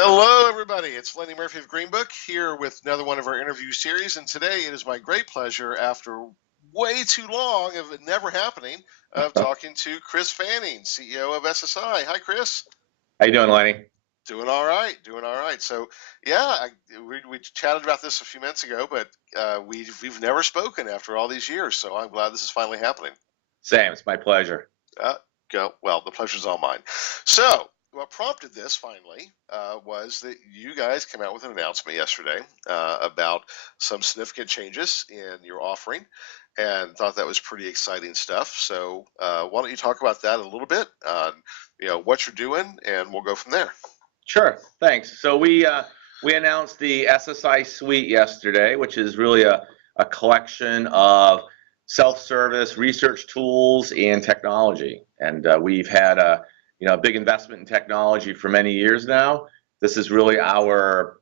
Hello, everybody. It's Lenny Murphy of Green Book here with another one of our interview series. And today it is my great pleasure, after way too long of it never happening, of talking to Chris Fanning, CEO of SSI. Hi, Chris. How you doing, Lenny? Doing all right. Doing all right. So, yeah, we chatted about this a few minutes ago, but we've never spoken after all these years. So I'm glad this is finally happening. Same. It's my pleasure. Well, the pleasure's all mine. So, what prompted this finally was that you guys came out with an announcement yesterday about some significant changes in your offering, and thought that was pretty exciting stuff. So, why don't you talk about that a little bit? What you're doing, and we'll go from there. Sure. Thanks. So we announced the SSI suite yesterday, which is really a collection of self-service research tools and technology. And we've had a big investment in technology for many years now. This is really our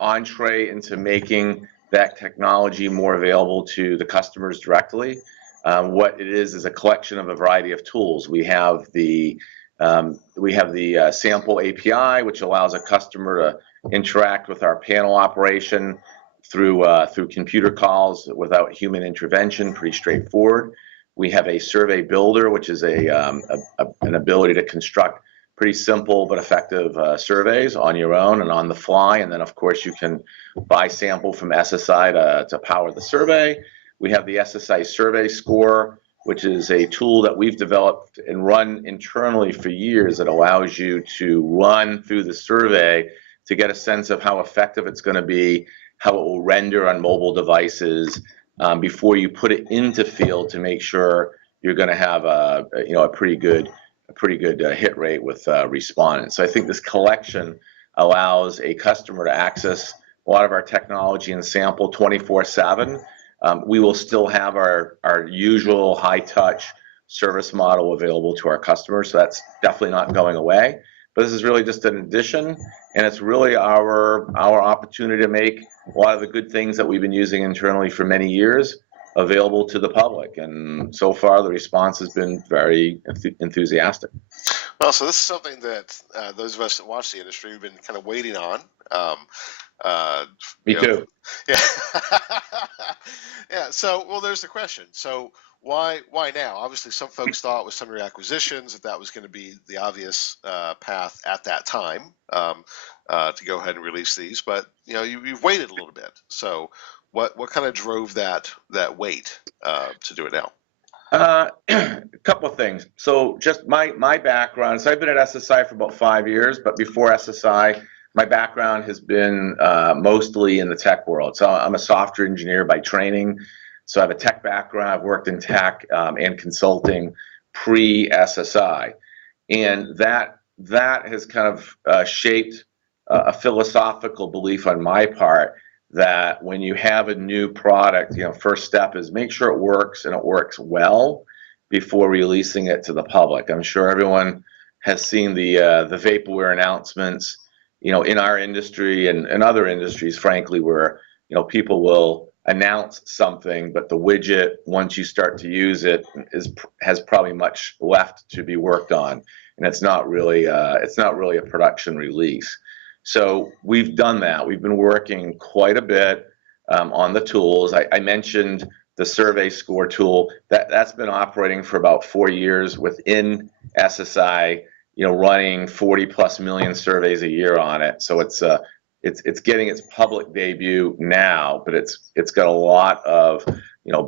entree into making that technology more available to the customers directly. What it is a collection of a variety of tools. We have the sample API, which allows a customer to interact with our panel operation through computer calls without human intervention. Pretty straightforward. We have a survey builder, which is an ability to construct pretty simple but effective surveys on your own and on the fly. And then, of course, you can buy sample from SSI to power the survey. We have the SSI Survey Score, which is a tool that we've developed and run internally for years that allows you to run through the survey to get a sense of how effective it's going to be, how it will render on mobile devices before you put it into field to make sure you're going to have a pretty good hit rate with respondents. So I think this collection allows a customer to access a lot of our technology and sample 24/7. We will still have our usual high-touch service model available to our customers, so that's definitely not going away. But this is really just an addition, and it's really our opportunity to make a lot of the good things that we've been using internally for many years available to the public. And so far, the response has been very enthusiastic. Well, so this is something that those of us that watch the industry have been kind of waiting on. Me too. Yeah. Yeah. So, well, there's the question. So, why now? Obviously, some folks thought with some of your acquisitions that was going to be the obvious path at that time to go ahead and release these. But you've waited a little bit. So, what kind of drove that wait to do it now? A couple of things. So just my background. So I've been at SSI for about 5 years, but before SSI, my background has been mostly in the tech world. So I'm a software engineer by training. So I have a tech background. I've worked in tech and consulting pre-SSI, and that has kind of shaped a philosophical belief on my part that when you have a new product, first step is make sure it works and it works well before releasing it to the public. I'm sure everyone has seen the vaporware announcements, in our industry and other industries, frankly, where people will announce something, but the widget, once you start to use it, has probably much left to be worked on, and it's not really a production release. So we've done that. We've been working quite a bit on the tools. I mentioned the Survey Score tool. That's been operating for about 4 years within SSI, running 40+ million surveys a year on it. So it's getting its public debut now, but it's got a lot of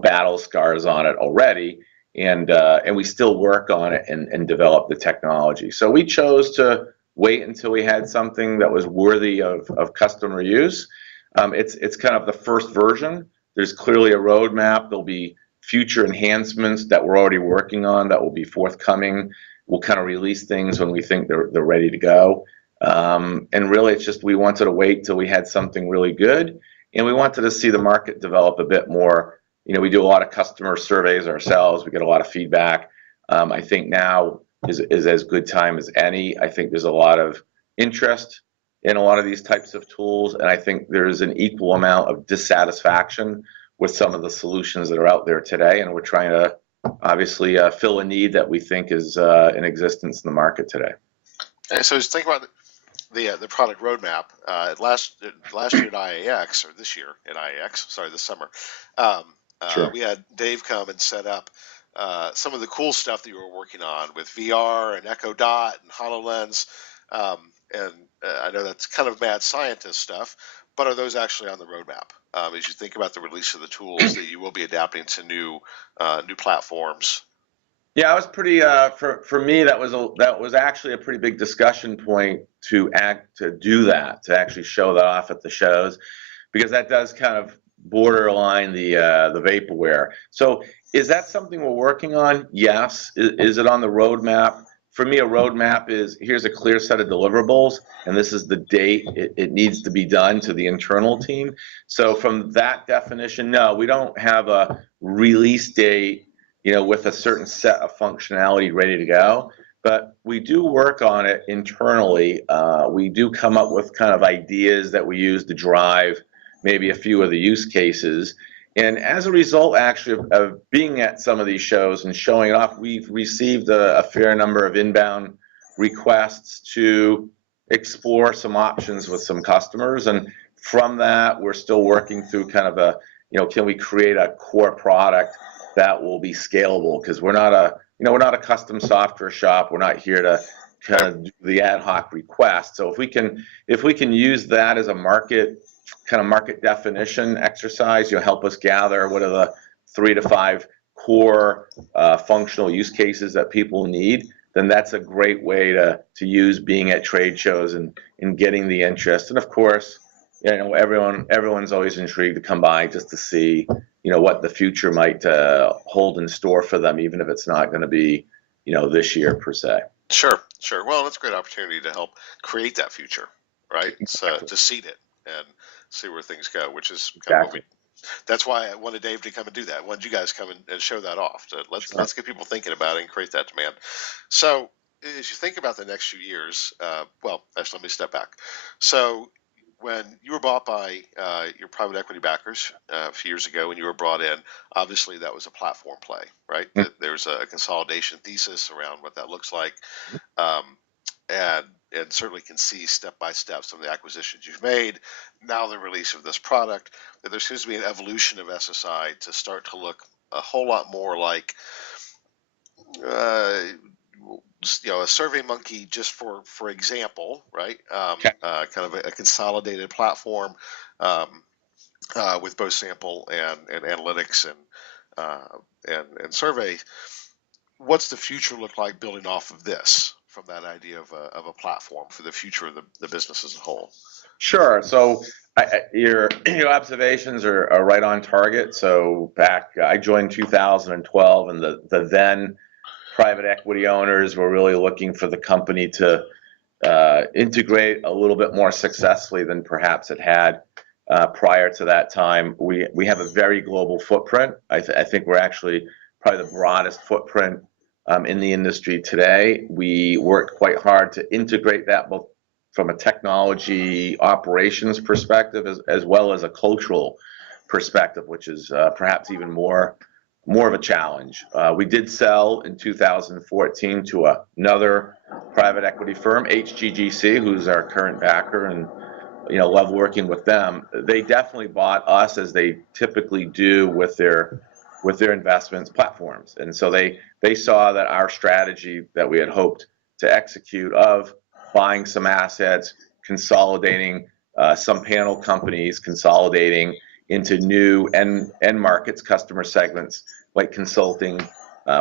battle scars on it already, and we still work on it and develop the technology. So we chose to wait until we had something that was worthy of customer use. It's kind of the first version. There's clearly a roadmap. There'll be future enhancements that we're already working on that will be forthcoming. We'll kind of release things when we think they're ready to go. And really, it's just we wanted to wait till we had something really good, and we wanted to see the market develop a bit more. We do a lot of customer surveys ourselves. We get a lot of feedback. I think now is as good time as any. I think there's a lot of interest in a lot of these types of tools, and I think there's an equal amount of dissatisfaction with some of the solutions that are out there today, and we're trying to obviously fill a need that we think is in existence in the market today. Okay, so just think about the product roadmap. Last year at IAX, or this year at IAX, sorry, this summer, um, Sure. we had Dave come and set up some of the cool stuff that you were working on with VR and Echo Dot and HoloLens. And I know that's kind of mad scientist stuff, but are those actually on the roadmap? As you think about the release of the tools that you will be adapting to new platforms. Yeah, I was pretty for me that was actually a pretty big discussion point to do that, to actually show that off at the shows, because that does kind of borderline the vaporware. So is that something we're working on? Yes. Is it on the roadmap? For me, a roadmap is here's a clear set of deliverables, and this is the date it needs to be done to the internal team. So from that definition, no, we don't have a release date, with a certain set of functionality ready to go. But we do work on it internally. We do come up with kind of ideas that we use to drive maybe a few of the use cases. And as a result, actually, of being at some of these shows and showing it off, we've received a fair number of inbound requests to explore some options with some customers. And from that, we're still working through kind of can we create a core product that will be scalable? Because we're not a custom software shop. We're not here to kind of do the ad hoc request. So if we can use that as a market definition exercise, help us gather what are the 3 to 5 core functional use cases that people need, then that's a great way to use being at trade shows and getting the interest. And of course, everyone's always intrigued to come by just to see what the future might hold in store for them, even if it's not going to be this year per se. Sure, sure. Well, it's a great opportunity to help create that future, right? Exactly. To seed it and see where things go, which is kind of what Exactly. that's why I wanted Dave to come and do that. I wanted you guys to come and show that off. Let's get people thinking about it and create that demand. So as you think about the next few years, well, actually, let me step back. So when you were bought by your private equity backers a few years ago, when you were brought in, obviously that was a platform play, right? There's a consolidation thesis around what that looks like, um, and certainly can see step by step some of the acquisitions you've made. Now the release of this product, that there seems to be an evolution of SSI to start to look a whole lot more like uh, a survey monkey, just for example, right? Okay. Kind of a consolidated platform, um, with both sample and analytics and survey. What's the future look like building off of this, from that idea of a platform for the future of the business as a whole? Sure. So your observations are right on target. So I joined 2012, and the then private equity owners were really looking for the company to integrate a little bit more successfully than perhaps it had prior to that time. We have a very global footprint. I think we're actually probably the broadest footprint in the industry today. We worked quite hard to integrate that both from a technology operations perspective as well as a cultural perspective, which is perhaps even more of a challenge. We did sell in 2014 to another private equity firm, HGGC, who's our current backer, and love working with them. They definitely bought us, as they typically do with their investments platforms, and so they saw that our strategy that we had hoped to execute of buying some assets, consolidating some panel companies, consolidating into new end markets, customer segments like consulting.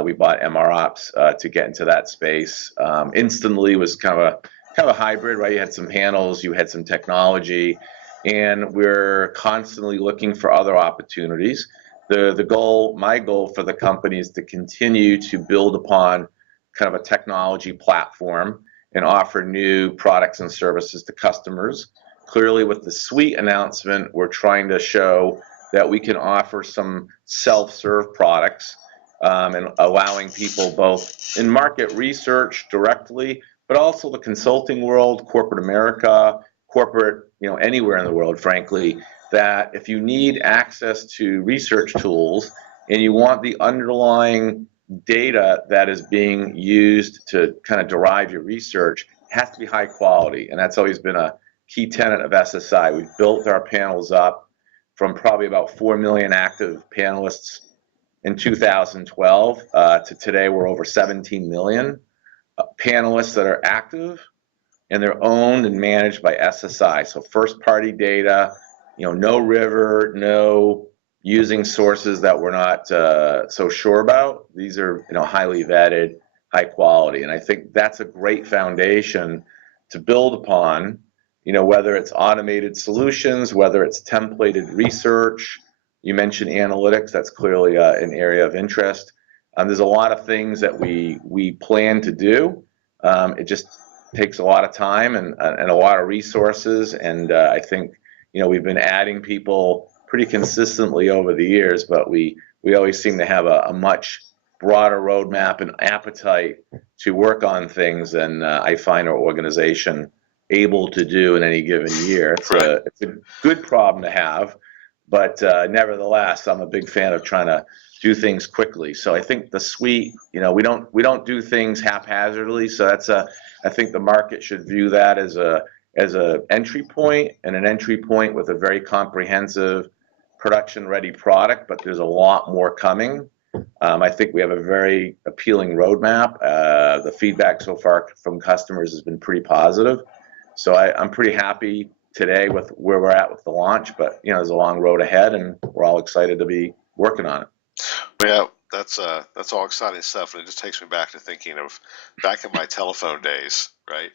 We bought MROps to get into that space. Instantly was kind of a hybrid, right? You had some panels, you had some technology, and we're constantly looking for other opportunities. My goal for the company is to continue to build upon kind of a technology platform and offer new products and services to customers. Clearly, with the suite announcement, we're trying to show that we can offer some self-serve products, and allowing people both in market research directly, but also the consulting world, corporate America, corporate, anywhere in the world, frankly, that if you need access to research tools and you want the underlying data that is being used to kind of derive your research, has to be high quality, and that's always been a key tenet of SSI. We've built our panels up from probably about 4 million active panelists in 2012 to today we're over 17 million panelists that are active, and they're owned and managed by SSI. So first party data, no river, no using sources that we're not so sure about. These are highly vetted, high quality, and I think that's a great foundation to build upon. Whether it's automated solutions, whether it's templated research. You mentioned analytics. That's clearly an area of interest. There's a lot of things that we plan to do. It just takes a lot of time and a lot of resources, and I think we've been adding people pretty consistently over the years, but we always seem to have a much broader roadmap and appetite to work on things than I find our organization able to do in any given year. It's a good problem to have, but nevertheless, I'm a big fan of trying to do things quickly. So I think the suite, we don't do things haphazardly. So I think the market should view that as a entry point, and an entry point with a very comprehensive production ready product, but there's a lot more coming. I think we have a very appealing roadmap. The feedback so far from customers has been pretty positive. So I'm pretty happy today with where we're at with the launch, but there's a long road ahead, and we're all excited to be working on it. Yeah, that's all exciting stuff, and it just takes me back to thinking of back in my telephone days, right?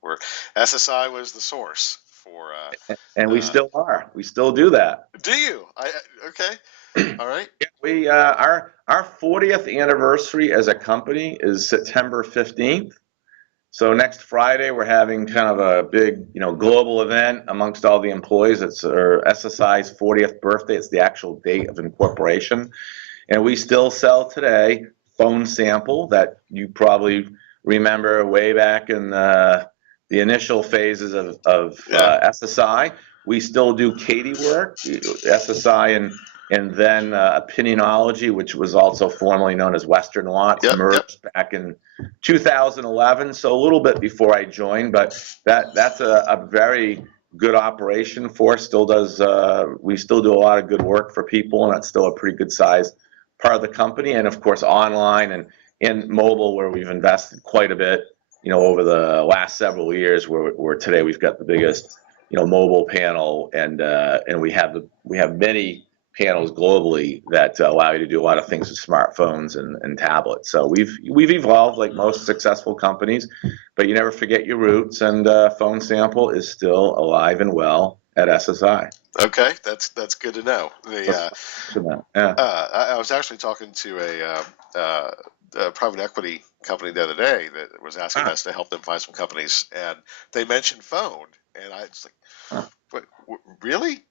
Where SSI was the source for. And we still are. We still do that. Do you? Okay. All right. We our 40th anniversary as a company is September 15th. So next Friday we're having kind of a big, global event amongst all the employees. It's our SSI's 40th birthday. It's the actual date of incorporation. And we still sell today phone sample that you probably remember way back in the initial phases of SSI. We still do Katie work, SSI, and then Opinionology, which was also formerly known as Western Lots, merged back in 2011, so a little bit before I joined, but that's a very good operation for us. We still do a lot of good work for people, and that's still a pretty good size part of the company. And of course online and mobile, where we've invested quite a bit over the last several years, where today we've got the biggest mobile panel, and we have many panels globally that allow you to do a lot of things with smartphones and tablets. So we've evolved like most successful companies, but you never forget your roots, and phone sample is still alive and well at SSI. Okay, that's good to know. I was actually talking to a private equity company the other day that was asking us to help them find some companies, and they mentioned phone, and I was like, "What, really?"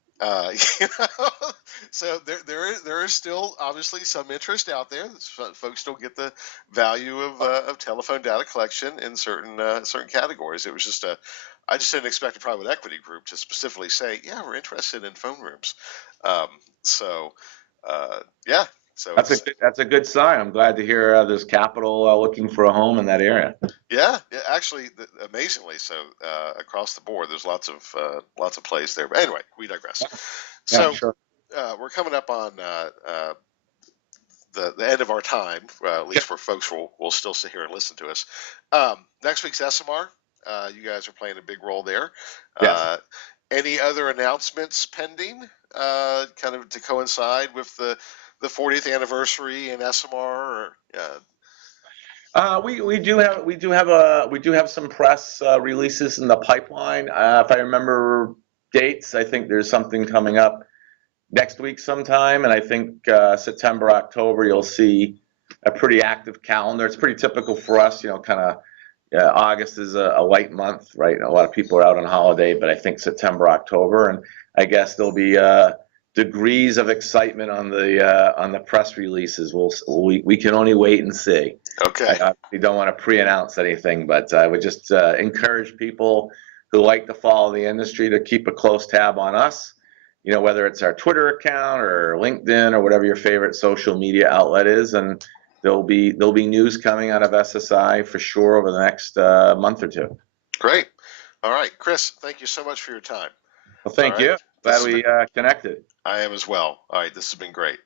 So there is still obviously some interest out there. Folks don't get the value of telephone data collection in certain categories. It was just I just didn't expect a private equity group to specifically say, yeah, we're interested in phone rooms. So yeah. So that's a good sign. I'm glad to hear there's capital looking for a home in that area. Yeah, actually, amazingly so. Across the board, there's lots of plays there. But anyway, we digress. So sure. We're coming up on the end of our time, at least for folks will still sit here and listen to us. Next week's SMR. You guys are playing a big role there. Yes. Any other announcements pending, kind of to coincide with the 40th anniversary in SMR? We do have some press releases in the pipeline. If I remember dates, I think there's something coming up next week sometime, and I think September, October, you'll see a pretty active calendar. It's pretty typical for us, kind of. August is a light month, right? A lot of people are out on holiday, but I think September, October, and I guess there'll be degrees of excitement on the press releases. We can only wait and see. Okay. We don't want to pre-announce anything, but I would just encourage people who like to follow the industry to keep a close tab on us. Whether it's our Twitter account or LinkedIn or whatever your favorite social media outlet is, and there'll be news coming out of SSI for sure over the next month or two. Great. All right, Chris, thank you so much for your time. Well, All thank right. you. Glad we connected. I am as well. All right, this has been great.